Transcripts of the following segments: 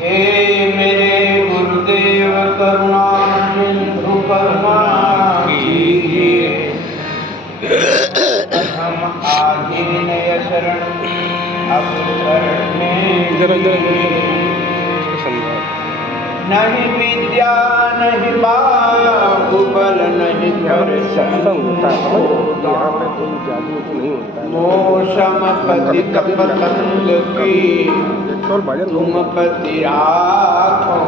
हे मेरे गुरुदेव करुणा सिंधु करुणा कीजिए। हम आधीनय शरण अब शरण नहीं विद्या नहीं बाहुबल नहीं घर सत्संग होता है यहाँ पे कोई जादू नहीं होता है। मौसम पति पतंग की तुम पति राखो।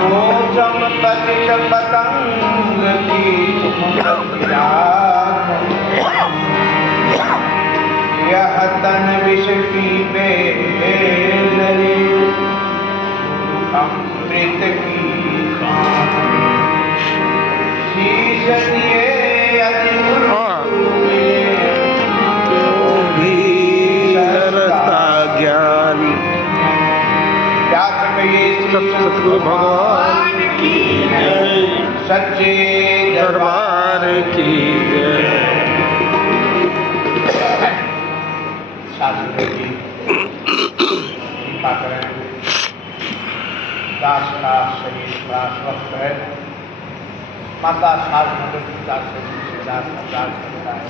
मौसम पति पतंग की तुम पति राखो। यह तन विष की बेलरी अमृत की शीश दिए यदि ज्ञान सतगुरु भगवान की जय, सच्चे दरबार की जय। दास का शरीर बड़ा स्वस्थ है। माता सास पिता से दास करता है।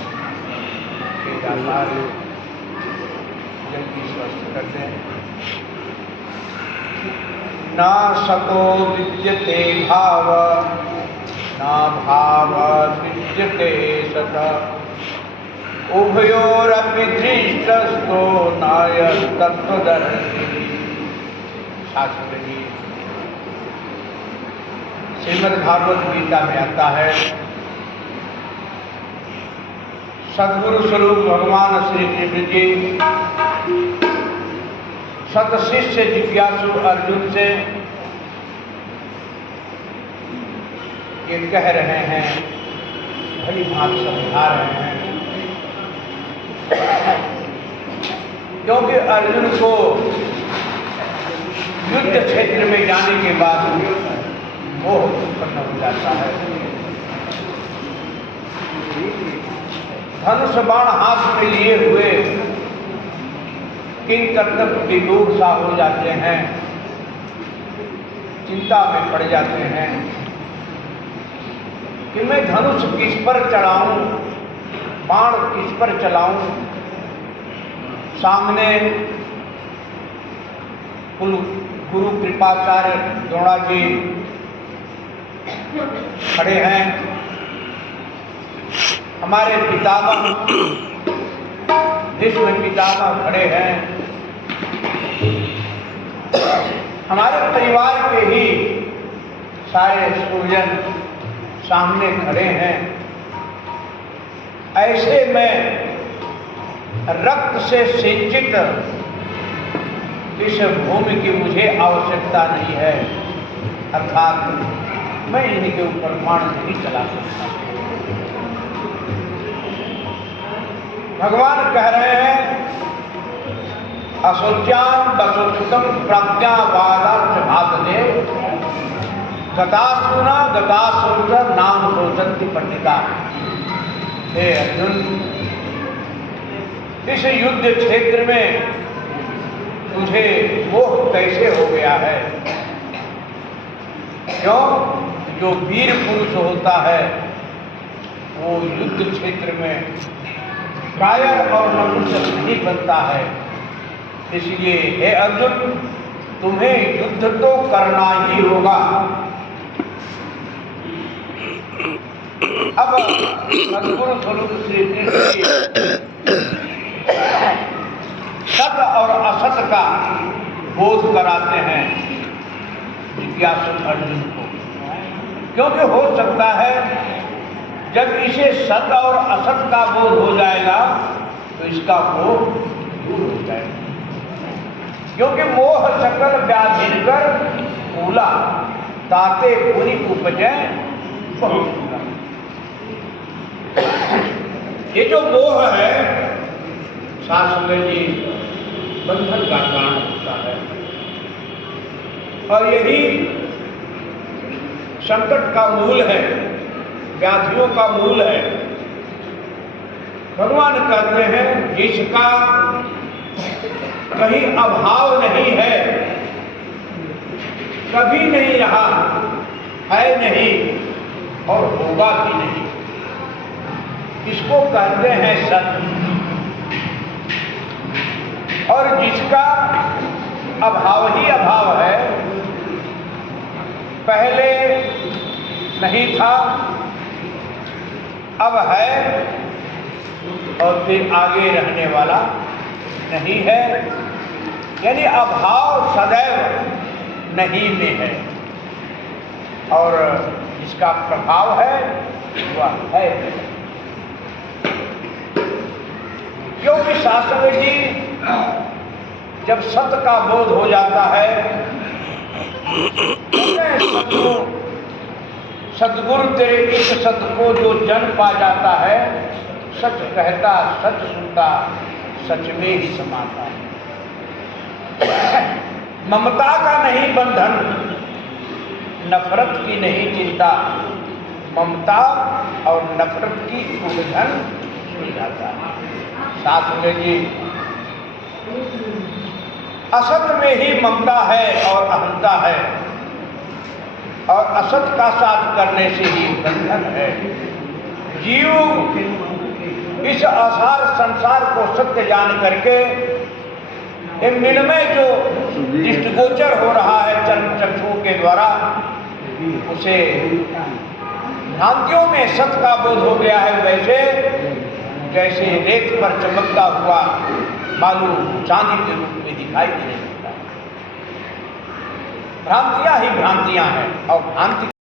जल्दी स्वस्थ करते हैं। ना सको विद्यते भाव ना भाव विद्यते सत उभयोरपि दृष्टस्तो नाय तत्वदर्शी। शास्त्र जी श्रीमद् भागवत गीता में आता है, सद्गुरु स्वरूप भगवान श्री कृष्ण जी सत शिष्य जिज्ञासु अर्जुन से ये कह रहे हैं, भली भांति समझा रहे हैं। क्योंकि अर्जुन को युद्ध क्षेत्र में जाने के बाद मोह उत्पन्न हो जाता है। धनुष बाण हाथ में लिए हुए किंग कर्तव्य विदूर सा हो जाते हैं, चिंता में पड़ जाते हैं कि मैं धनुष किस पर चढ़ाऊं, बाण किस पर चलाऊं। सामने गुरु कृपाचार्य द्रोणाजी खड़े हैं, हमारे पितामह भीष्म पितामह खड़े हैं, हमारे परिवार के ही सारे सुरजन सामने खड़े हैं। ऐसे में रक्त से सिंचित इस भूमि की मुझे आवश्यकता नहीं है, अर्थात मैं इनके ऊपर बाण नहीं चला सकता। भगवान कह रहे हैं, असोच्यान बसोत्तम प्रज्ञावादार्थ भागदेव गतासुना गतासुर नाम सोचंती पंडिता। हे अर्जुन, इस युद्ध क्षेत्र में तुझे मोह कैसे हो गया है? क्यों? जो वीर पुरुष होता है वो युद्ध क्षेत्र में कायर और नपुंसक नहीं बनता है। इसलिए हे अर्जुन, तुम्हें युद्ध तो करना ही होगा। अब सद्गुरु स्वरूप श्री कृष्ण सत और असत का बोध कराते हैं जिज्ञासु अर्जुन को। क्योंकि हो सकता है जब इसे सत और असत का बोध हो जाएगा तो इसका मोह दूर हो जाएगा। क्योंकि मोह सकल व्याधि कर मूला ताते पूरी उपजय बहुत। ये जो मोह है शास्त्र जी बंधन का कारण होता है और यही संकट का मूल है, व्याधियों का मूल है। भगवान कहते हैं जिसका कहीं अभाव नहीं है, कभी नहीं रहा, है नहीं और होगा भी नहीं। इसको कहते हैं सत्य। और जिसका अभाव ही अभाव है, पहले नहीं था, अब है और फिर आगे रहने वाला नहीं है, यानी अभाव सदैव नहीं में है। और जिसका प्रभाव है वह है। क्योंकि शास्त्र जी जब सत्य का बोध हो जाता है, सतगुरु तेरे इस सत्य को जो जन पा जाता है, सच कहता सच सुनता सच में ही समाता है। ममता का नहीं बंधन, नफरत की नहीं चिंता, ममता और नफरत की उलझन सुलझाता है। साथ में जी असत में ही ममता है और अहंता है, और असत का साथ करने से ही बंधन है। जीव इस आसार संसार को सत्य जान करके इनमें जो दृष्टिगोचर हो रहा है चक्षुओं के द्वारा, उसे भ्रांतियों में सत्य का बोध हो गया है। वैसे जैसे रेत पर चमकता हुआ मालूम चांदी के रूप में दिखाई देने लगता है। भ्रांतियां ही भ्रांतियां हैं और भ्रांति